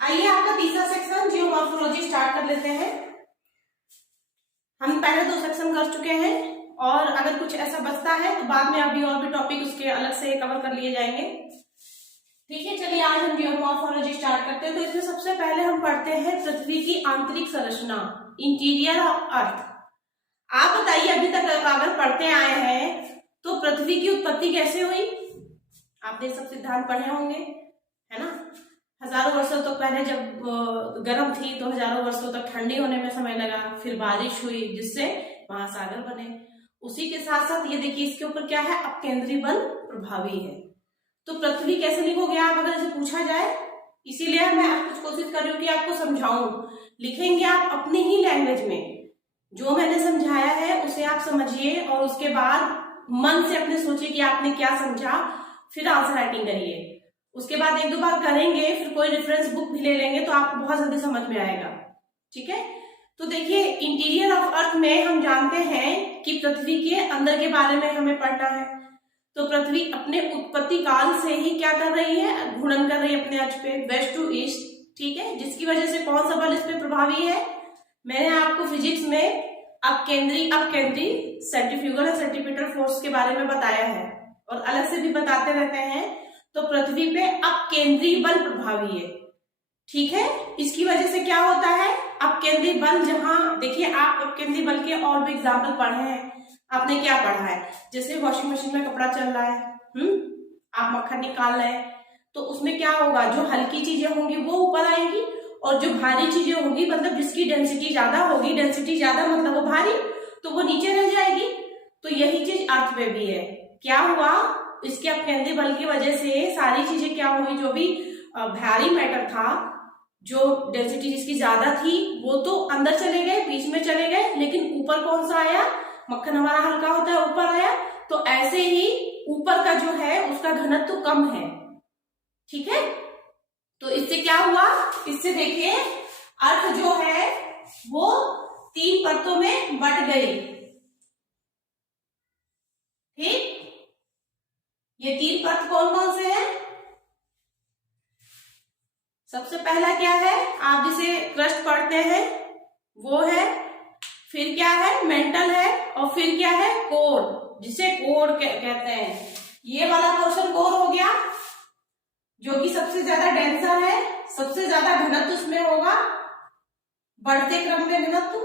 आइए आपका तीसरा सेक्शन जियोमॉर्फोलॉजी स्टार्ट कर लेते हैं। हम पहले 2 सेक्शन कर चुके हैं और अगर कुछ ऐसा बचता है तो बाद में अभी और भी टॉपिक उसके अलग से कवर कर लिए जाएंगे। ठीक है, चलिए आज हम जियोमॉर्फोलॉजी स्टार्ट करते हैं। तो इसमें सबसे पहले हम पढ़ते हैं पृथ्वी की आंतरिक संरचना, इंटीरियर ऑफ अर्थ। आप बताइए, अभी तक अगर पढ़ते आए हैं तो पृथ्वी की उत्पत्ति कैसे हुई? आपने सब सिद्धांत पढ़े होंगे, है ना। हजारों वर्षों तक पहले जब गर्म थी तो हजारों वर्षों तक ठंडी होने में समय लगा, फिर बारिश हुई जिससे महासागर बने। उसी के साथ साथ ये देखिए इसके ऊपर क्या है, अपकेंद्री बल प्रभावी है। तो पृथ्वी कैसे लिखोगे आप अगर इसे पूछा जाए? इसीलिए मैं कुछ कोशिश कर रही हूँ कि आपको समझाऊं। लिखेंगे आप अपनी ही लैंग्वेज में, जो मैंने समझाया है उसे आप समझिए और उसके बाद मन से अपने सोचिए कि आपने क्या समझा, फिर आंसर राइटिंग करिए। उसके बाद 1-2 बार करेंगे, फिर कोई रेफरेंस बुक भी ले लेंगे तो आपको बहुत जल्दी समझ में आएगा। ठीक है, तो देखिए इंटीरियर ऑफ अर्थ में हम जानते हैं कि पृथ्वी के अंदर के बारे में हमें पढ़ना है। तो पृथ्वी अपने उत्पत्ति काल से ही क्या कर रही है, घूर्णन कर रही है अपने अक्ष पे वेस्ट टू ईस्ट। ठीक है, जिसकी वजह से कौन सा बल इस पे प्रभावी है? मैंने आपको फिजिक्स में अपकेंद्री सेंट्रीफ्यूगल और सेंट्रीपिटल फोर्स के बारे में बताया है और अलग से भी बताते रहते हैं। तो पृथ्वी पे अपकेंद्री बल प्रभावी है। ठीक है, इसकी वजह से क्या होता है, अपकेंद्री बल, जहां देखिए आप अपकेंद्री बल के और भी एग्जाम्पल पढ़े हैं। आपने क्या पढ़ा है, जैसे वॉशिंग मशीन में कपड़ा चल रहा है, आप मक्खन निकाल रहे हैं, तो उसमें क्या होगा, जो हल्की चीजें होंगी वो ऊपर आएंगी और जो भारी चीजें होंगी, मतलब जिसकी डेंसिटी ज्यादा होगी, डेंसिटी ज्यादा मतलब वो भारी, तो वो नीचे रह जाएगी। तो यही चीज अर्थ पे भी है। क्या हुआ, इसके अपकेंद्री बल की वजह से सारी चीजें क्या हुई, जो भी भारी मैटर था, जो डेंसिटी जिसकी ज्यादा थी, वो तो अंदर चले गए, बीच में चले गए, लेकिन ऊपर कौन सा आया, मक्खन हमारा हल्का होता है, ऊपर आया। तो ऐसे ही ऊपर का जो है उसका घनत्व तो कम है। ठीक है, तो इससे क्या हुआ, इससे देखिए अर्थ जो है वो 3 परतों में बट गई। ठीक, ये 3 परत कौन कौन से हैं? सबसे पहला क्या है, आप जिसे क्रस्ट पढ़ते हैं वो है, फिर क्या है, मेंटल है, और फिर क्या है, कोर, जिसे कोर कहते हैं। ये वाला पोर्शन कोर हो गया, जो कि सबसे ज्यादा डेंसर है, सबसे ज्यादा घनत्व उसमें होगा, बढ़ते क्रम में घनत्व,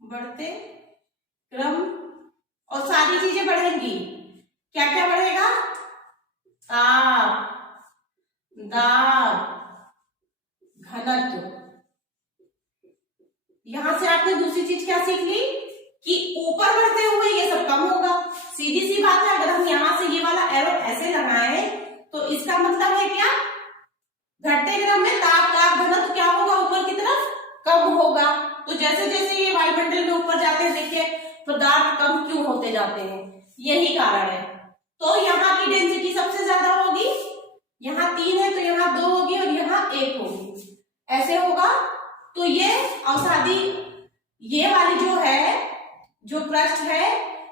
बढ़ते क्रम, और सारी चीजें बढ़ेंगी। क्या क्या बढ़ेगा, ताप, दाब, घनत्व। यहां से आपने दूसरी चीज क्या सीख ली कि ऊपर बढ़ते हुए ये सब कम होगा। सीधी सी बात है, अगर हम यहां से ये वाला एरो ऐसे लगाएं तो इसका मतलब है क्या, घटते क्रम में ताप दाब घनत्व क्या होगा, ऊपर की तरफ कम होगा। तो जैसे जैसे ये वायुमंडल में ऊपर जाते हैं, देखिए पदार्थ कम क्यों होते जाते हैं, यही कारण है। तो यहाँ की डेंसिटी सबसे ज्यादा होगी, यहाँ 3 है तो यहाँ 2 होगी और यहाँ 1 होगी, ऐसे होगा। तो ये अवसादी, ये वाली जो है, जो पृष्ठ है,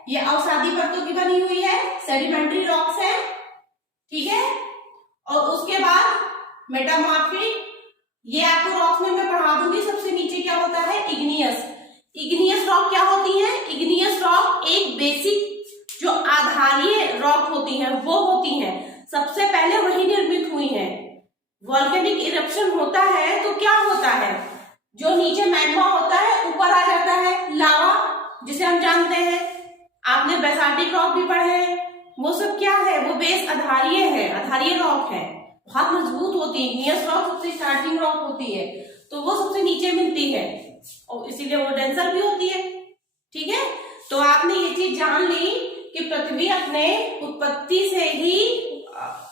ये अवसादी परतों की बनी हुई है, सेडिमेंट्री रॉक्स है। ठीक है, और उसके बाद मेटामॉर्फिक, ये आपको रॉक्स में मैं पढ़ा दूंगी। सबसे नीचे क्या होता है, इग्नियस रॉक क्या होती है, इग्नियस रॉक एक बेसिक जो आधारीय रॉक होती हैं वो होती हैं, सबसे पहले वही निर्मित हुई हैं। वॉल्केनिक इरप्शन होता है तो क्या होता है, जो नीचे मैग्मा होता है ऊपर आ जाता है लावा, जिसे हम जानते हैं। आपने बेसाल्टिक रॉक भी पढ़े हैं, वो सब क्या है, वो बेस आधारीय है, आधारीय रॉक है, बहुत मजबूत होती है। इग्नियस रॉक सबसे स्टार्टिंग रॉक होती है, तो वो सबसे नीचे मिलती है और इसीलिए वो डेंसर भी होती है। ठीक है, तो आपने ये चीज जान ली कि पृथ्वी अपने उत्पत्ति से ही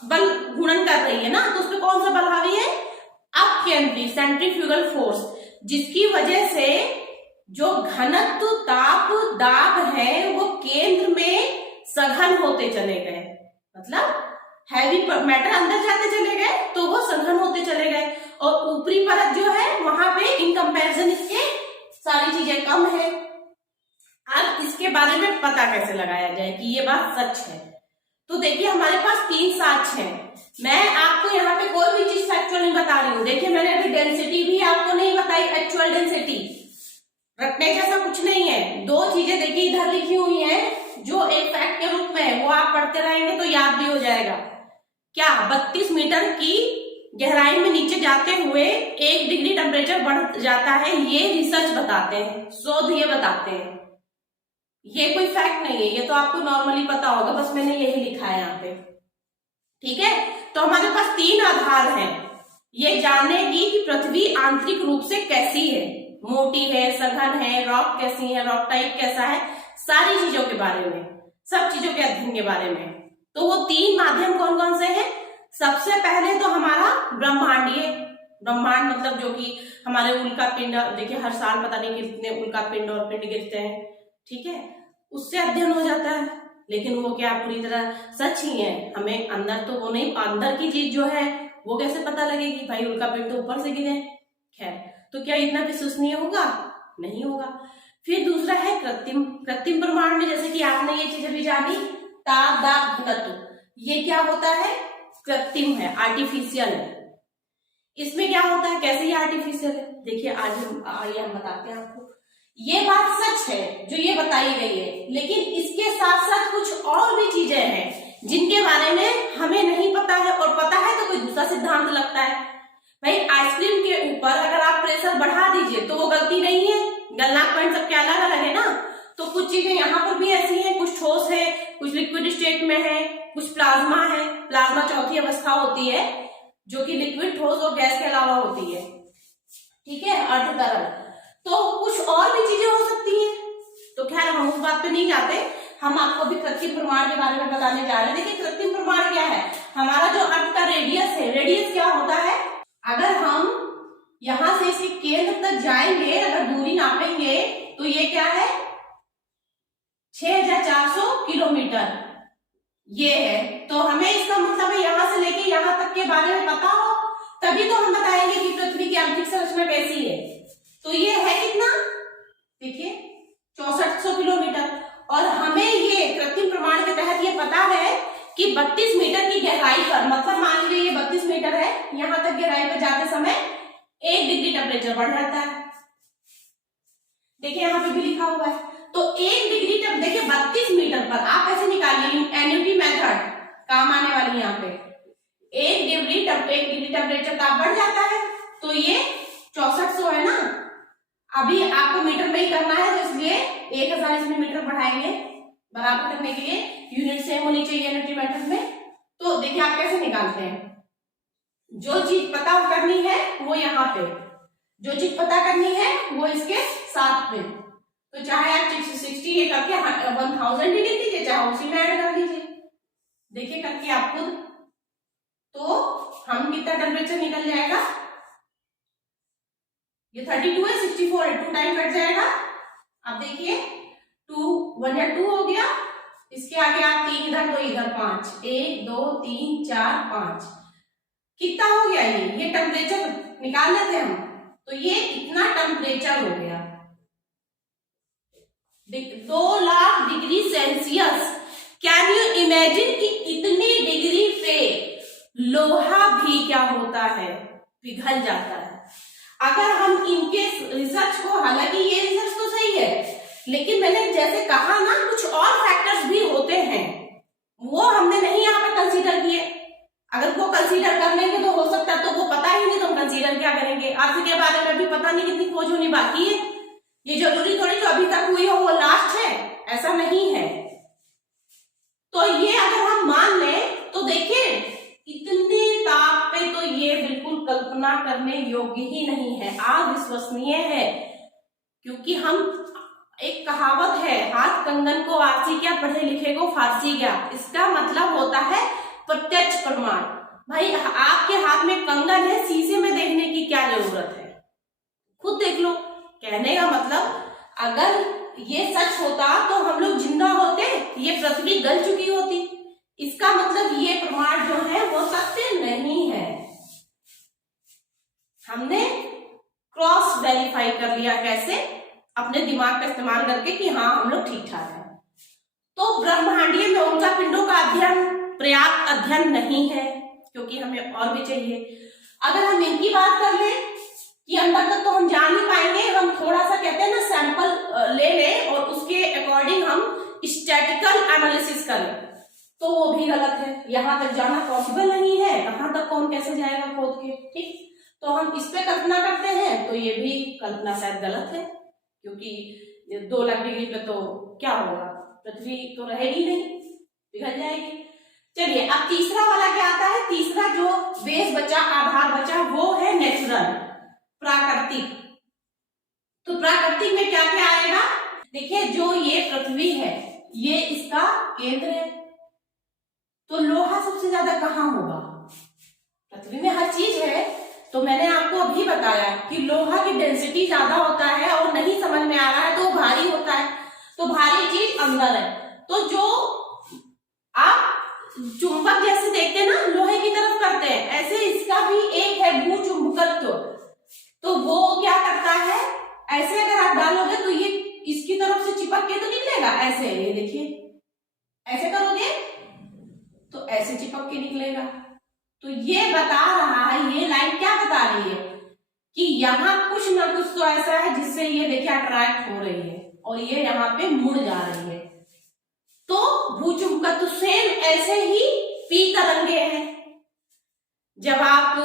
बल गुणन कर रही है ना, तो उसमें कौन सा बल हावी है, अपकेंद्री सेंट्रीफ्यूगल फोर्स, जिसकी वजह से जो घनत्व ताप दाब है वो केंद्र में सघन होते चले गए, मतलब हैवी मैटर अंदर जाते चले गए तो वो सघन होते चले गए, और ऊपरी परत जो है वहां पे इन कंपैरिजन इसके सारी चीजें कम है। अब इसके बारे में पता कैसे लगाया जाए कि ये बात सच है, तो देखिए हमारे पास 3 साक्ष्य हैं। मैं आपको यहाँ पे कोई भी चीज फैक्चुअल नहीं बता दूं। देखिए मैंने अभी डेंसिटी भी आपको नहीं बताई, एक्चुअल डेंसिटी रटने जैसा कुछ नहीं है। दो चीजें देखिए इधर लिखी हुई हैं जो एक फैक्ट के रूप में है, वो आप पढ़ते रहेंगे तो याद भी हो जाएगा। क्या 32 मीटर की गहराई में नीचे जाते हुए 1 डिग्री टेम्परेचर बढ़ जाता है, ये रिसर्च बताते हैं, शोध ये बताते हैं। ये कोई फैक्ट नहीं है, ये तो आपको नॉर्मली पता होगा, बस मैंने यही लिखा है यहाँ पे। ठीक है, तो हमारे पास 3 आधार हैं ये जानने की कि पृथ्वी आंतरिक रूप से कैसी है, मोटी है, सघन है, रॉक कैसी है, रॉक टाइप कैसा है, सारी चीजों के बारे में, सब चीजों के अध्ययन के बारे में। तो वो 3 माध्यम कौन कौन से हैं? सबसे पहले तो हमारा ब्रह्मांडीय, ब्रह्मांड मतलब जो कि हमारे उल्का पिंड, देखिए हर साल पता नहीं कितने उल्का पिंड और पिंड गिरते हैं, ठीक है, उससे अध्ययन हो जाता है। लेकिन वो क्या पूरी तरह सच ही है, हमें अंदर तो वो नहीं, अंदर की चीज जो है वो कैसे पता लगेगी भाई उल्का पिंड तो ऊपर से गिरे। खैर, तो क्या इतना विश्वसनीय होगा? नहीं होगा। फिर दूसरा है कृत्रिम, कृत्रिम प्रमाण में जैसे कि आपने ये चीज अभी जानी, ताप दाब घनत्व, ये क्या होता है? कृत्रिम है, आर्टिफिशियल है। इसमें क्या होता है, कैसे ये आर्टिफिशियल है? देखिए आज हम बताते हैं आपको। ये बात सच है जो ये बताई गई है, लेकिन इसके साथ साथ कुछ और भी चीजें हैं जिनके बारे में हमें नहीं पता है, और पता है तो कोई दूसरा सिद्धांत लगता है। भाई आइसक्रीम के ऊपर अगर आप प्रेशर बढ़ा दीजिए तो वो गलती नहीं है, गलना पॉइंट सबके अलग अलग है ना। तो कुछ चीजें यहाँ पर भी ऐसी हैं, कुछ ठोस है, कुछ लिक्विड स्टेट में है, कुछ प्लाज्मा है। प्लाज्मा चौथी अवस्था होती है जो कि लिक्विड, ठोस और गैस के अलावा होती है, ठीक है, अर्ध तरल। तो कुछ और भी चीजें हो सकती हैं, तो खैर हम उस बात पे नहीं जाते, हम आपको भी कृत्रिम प्रमाण के बारे में बताने जा रहे हैं। देखिए कृत्रिम प्रमाण क्या है? हमारा जो अर्थ का रेडियस है, रेडियस क्या होता है? अगर हम यहां से इसके केंद्र तक जाएंगे, अगर दूरी नापेंगे तो ये क्या है? 6400 किलोमीटर ये है। तो हमें इसका मतलब है यहां से लेके यहां तक के बारे में पता हो, तभी तो हम बताएंगे कि पृथ्वी की आंतरिक संरचना कैसी है। तो ये है कितना? देखिए 6400 किलोमीटर। और हमें ये कृत्रिम प्रमाण के तहत ये पता है कि 32 मीटर की गहराई पर, मतलब मान लीजिए ये 32 मीटर है, यहां तक गहराई पर जाते समय 1 डिग्री टेम्परेचर बढ़ जाता है। देखिए यहां पे भी लिखा हुआ है। तो 1 डिग्री देखिए 32 मीटर पर आप ऐसे निकालिए, एन्युटी मेथड काम आने वाली यहाँ पे। 1 डिग्री टेम्परेचर ताप बढ़ जाता है, तो ये 6400 है ना। अभी आपको मीटर में ही करना है, तो इसलिए 1000 इसमें मीटर बढ़ाएंगे बराबर करने के लिए, यूनिट सेम होनी चाहिए यूनिटी मेथड में। तो देखिए आप कैसे निकालते हैं, जो चीज पता करनी है वो यहाँ पे, जो चीज पता करनी है वो इसके साथ में। तो चाहे आप 60 ये करके 1000 ही लिख दीजिए, चाहे उसी में ऐड कर दीजिए, देखिए करके आप खुद। तो हम कितना टेम्परेचर निकल जाएगा? ये 32 है, 64 है, 2 टाइम कट जाएगा। अब देखिए 2 1 या 2 हो गया, इसके आगे आप 3 इधर 2 इधर 5, 1 2 3 4 5, कितना हो गया? ये टेम्परेचर निकाल लेते हैं हम। तो ये इतना टेम्परेचर हो गया 2 lakh degree Celsius. Can you imagine कि इतनी डिग्री पे लोहा भी क्या होता है? पिघल जाता है। अगर हम इनके रिसर्च को, हालांकि ये रिसर्च तो सही है, लेकिन मैंने जैसे कहा ना कुछ और फैक्टर्स भी होते हैं, वो हमने नहीं यहाँ पे कंसीडर किए। अगर वो कंसीडर कर लेंगे तो हो सकता है, तो वो पता ही नहीं तो हम कंसीडर क्या करेंगे? अर्थ के बारे में भी पता नहीं कितनी खोज होनी बाकी है। ये जरूरी थोड़ी जो अभी तक हुई हो वो लास्ट है, ऐसा नहीं है। तो ये अगर हम मान लें तो देखिए इतने ताप पे तो ये बिल्कुल कल्पना करने योग्य ही नहीं है, अविश्वसनीय है। क्योंकि हम, एक कहावत है, हाथ कंगन को आरसी क्या, पढ़े लिखे को फारसी क्या। इसका मतलब होता है प्रत्यक्ष प्रमाण। भाई आपके हाथ में कंगन है, शीशे में देखने की क्या जरूरत है? खुद देख लो। कहने का मतलब अगर ये सच होता तो हम लोग जिंदा होते, ये पृथ्वी गल चुकी होती। इसका मतलब ये प्रमाण जो है वो सत्य नहीं है। हमने क्रॉस वेरीफाई कर लिया, कैसे? अपने दिमाग का इस्तेमाल करके कि हाँ हम लोग ठीक ठाक हैं। तो ब्रह्मांडीय में उल्का पिंडों का अध्ययन पर्याप्त अध्ययन नहीं है, क्योंकि हमें और भी चाहिए। अगर हम इनकी बात कर लें कि अंदर तक तो हम जा नहीं पाएंगे, हम थोड़ा सा कहते हैं ना सैंपल ले लें और उसके अकॉर्डिंग हम स्टैटिकल एनालिसिस करें, तो वो भी गलत है। यहाँ तक जाना पॉसिबल नहीं है, कहाँ तक कौन कैसे जाएगा खोद के, ठीक। तो हम इस पे कल्पना करते हैं तो ये भी कल्पना शायद गलत है, क्योंकि 2 लाख डिग्री पे तो क्या होगा, पृथ्वी तो रहेगी नहीं, पिघल जाएगी। चलिए अब तीसरा वाला क्या आता है, तीसरा जो बेस बचा, आधार बचा, वो है नेचुरल, प्राकृतिक। तो प्राकृतिक में क्या क्या आएगा, देखिए जो ये पृथ्वी है ये इसका केंद्र है, तो लोहा सबसे ज्यादा कहाँ होगा, पृथ्वी में हर चीज है। तो मैंने आपको अभी बताया कि लोहा की डेंसिटी ज्यादा होता है और नहीं समझ में आ रहा है तो भारी होता है, तो भारी चीज अंदर है। तो जो आप चुंबक जैसे देखते हैं ना, लोहे की तरफ करते हैं, ऐसे इसका भी एक है भूचुंबकत्व। तो वो क्या करता है, ऐसे अगर आप डालोगे तो ये इसकी तरफ से चिपक के तो निकलेगा, ऐसे ये देखिए, ऐसे करोगे तो ऐसे चिपक के निकलेगा। तो ये बता रहा है, ये लाइन क्या बता रही है कि यहाँ कुछ ना कुछ तो ऐसा है जिससे ये देखिए अट्रैक्ट हो रही है और ये यहाँ पे मुड़ जा रही है। तो भूचुंबकत्व सेम ऐसे ही पी तरंगे हैं। जब आप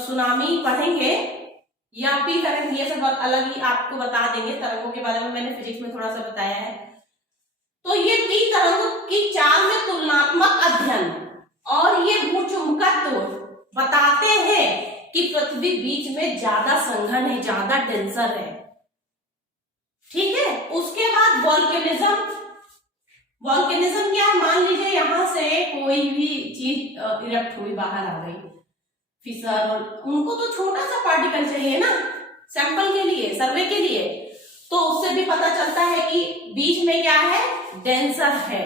सुनामी पढ़ेंगे या पी तरंग, ये सब अलग ही आपको बता देंगे, तरंगों के बारे में मैंने फिजिक्स में थोड़ा सा बताया है। तो ये पी तरंगों की चाल में तुलनात्मक अध्ययन और ये भूचुंबकत्व बताते हैं कि पृथ्वी बीच में ज्यादा संघन है, ज्यादा टेंसर है, ठीक है। उसके बाद वॉल्केनिज्म। वॉल्केनिज्म क्या है, मान लीजिए यहां से कोई भी चीज इरप्ट हुई, बाहर आ गई, फिसर, और उनको तो छोटा सा पार्टिकल चाहिए ना सैंपल के लिए, सर्वे के लिए, तो उससे भी पता चलता है कि बीच में क्या है, डेंसर है।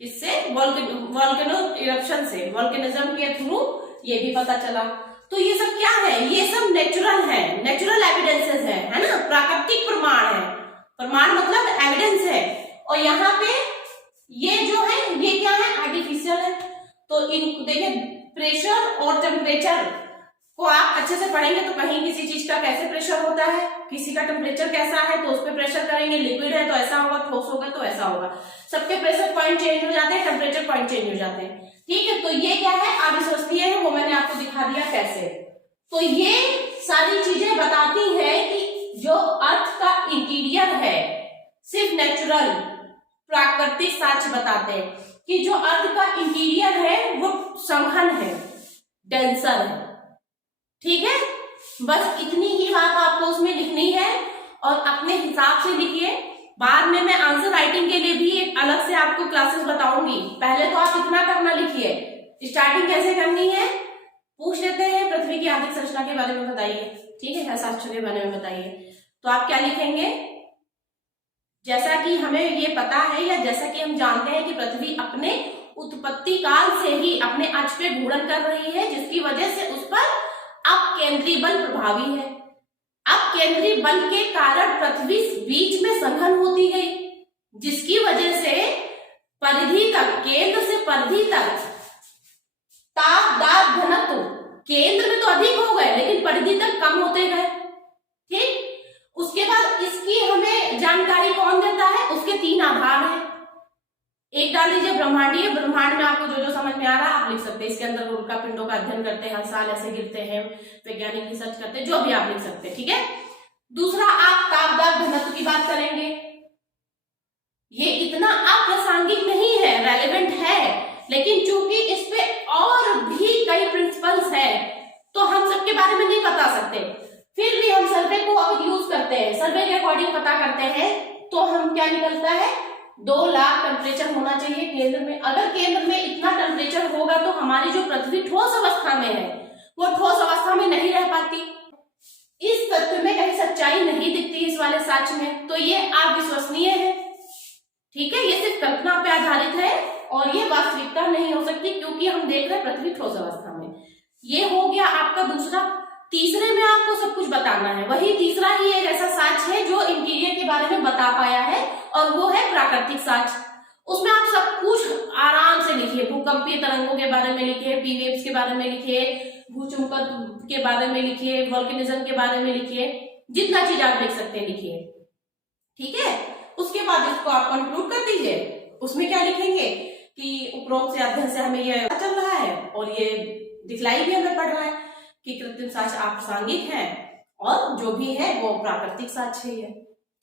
इससे वॉल्केनो इरप्शन से, वॉल्केनिज्म के थ्रू ये भी पता चला। तो ये सब क्या है, ये सब नेचुरल है, नेचुरल एविडेंसेस है ना, प्राकृतिक प्रमाण है। प्रमाण मतलब एविडेंस है। और यहाँ पे ये जो है ये क्या है, आर्टिफिशियल है। तो इन देखिए प्रेशर और टेम्परेचर को आप अच्छे से पढ़ेंगे तो कहीं किसी चीज का कैसे प्रेशर होता है, किसी का टेम्परेचर कैसा है तो उस पर प्रेशर करेंगे, लिक्विड है तो ऐसा होगा, ठोस होगा तो ऐसा होगा। सबके प्रेशर पॉइंट चेंज हो जाते हैं, टेम्परेचर पॉइंट चेंज हो जाते हैं, ठीक है। तो ये क्या है, अविश्वसनीय है, वो मैंने आपको दिखा दिया कैसे। तो ये सारी चीजें बताती है कि जो अर्थ का इंटीरियर है, सिर्फ नेचुरल प्राकृतिक साक्ष्य बताते हैं कि जो अर्थ का इंटीरियर है वो संघन है, डेंसर है, ठीक है। बस इतनी ही बात आपको उसमें लिखनी है और अपने हिसाब से लिखिए। बाद में मैं आंसर राइटिंग के लिए भी एक अलग से आपको क्लासेस बताऊंगी। पहले तो आप इतना करना लिखिए। स्टार्टिंग कैसे करनी है, पूछ लेते हैं पृथ्वी की आर्थिक संरचना के बारे में बताइए, ठीक है, शास्त्र के बारे में बताइए। तो आप क्या लिखेंगे, जैसा कि हमें ये पता है या जैसा कि हम जानते हैं कि पृथ्वी अपने उत्पत्ति काल से ही अपने अक्ष पे घूर्णन कर रही है, जिसकी वजह से उस पर अपकेंद्री बल प्रभावी है। अपकेंद्री बल के कारण पृथ्वी बीच में संघन होती गई, जिसकी वजह से परिधि तक, केंद्र से परिधि तक ताप दाब घनत्व केंद्र में तो अधिक हो गए लेकिन परिधि तक कम होते गए, ठीक। उसके बाद इसकी हमें जानकारी कौन देता है, उसके 3 आधार हैं। एक डाल दीजिए ब्रह्मांडीय, ब्रह्मांड में आपको जो जो समझ में आ रहा है आप लिख सकते हैं। इसके अंदर उल्का पिंडों का अध्ययन करते हैं, हर साल ऐसे गिरते हैं, वैज्ञानिक रिसर्च करते हैं, जो भी आप लिख सकते हैं, ठीक है। दूसरा आप ताप दाब घनत्व की बात करेंगे। ये इतना अप्रासंगिक नहीं है, रेलेवेंट है, लेकिन चूंकि इस पे और भी कई प्रिंसिपल्स है तो हम सबके बारे में नहीं बता सकते, फिर भी हम सर्वे को अब यूज करते हैं, सर्वे के अकॉर्डिंग पता करते हैं। तो हम क्या निकलता है, 2 लाख टेम्परेचर होना चाहिए केंद्र में। अगर केंद्र में इतना टेम्परेचर होगा तो हमारी जो पृथ्वी ठोस अवस्था में है वो ठोस अवस्था में नहीं रह पाती। इस तथ्य में कहीं सच्चाई नहीं दिखती इस वाले साक्ष्य में, तो ये अविश्वसनीय है, ठीक है। ये सिर्फ कल्पना पे आधारित है और ये वास्तविकता नहीं हो सकती, क्योंकि हम देख रहे हैं पृथ्वी ठोस अवस्था में। ये हो गया आपका दूसरा। तीसरे में आपको सब कुछ बताना है, वही तीसरा ही एक ऐसा साक्ष्य है जो इंटीरियर के बारे में बता पाया है, और वो है प्राकृतिक साक्ष्य। उसमें आप सब कुछ आराम से लिखिए, भूकंपीय तरंगों के बारे में लिखिए, पी वेव्स के बारे में लिखिए, भूकंप के बारे में लिखिए, वोल्केनिज्म के बारे में लिखिए, जितना चीज आप लिख सकते हैं लिखिए। ठीक है, उसके बाद इसको आप कंक्लूड कर दीजिए। उसमें क्या लिखेंगे कि उपरोक्त से अध्ययन से हमें ये पता चल रहा है और ये दिखलाई भी हमें पड़ रहा है कि कृत्रिम साक्ष्य आप्रासंगिक है और जो भी है वो प्राकृतिक साक्ष्य है।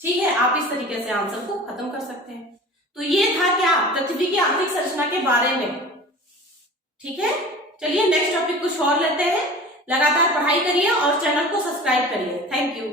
ठीक है, आप इस तरीके से आंसर को खत्म कर सकते हैं। तो ये था क्या, पृथ्वी की आंतरिक संरचना के बारे में। ठीक है, चलिए नेक्स्ट टॉपिक कुछ और लेते हैं। लगातार पढ़ाई करिए और चैनल को सब्सक्राइब करिए। Thank you.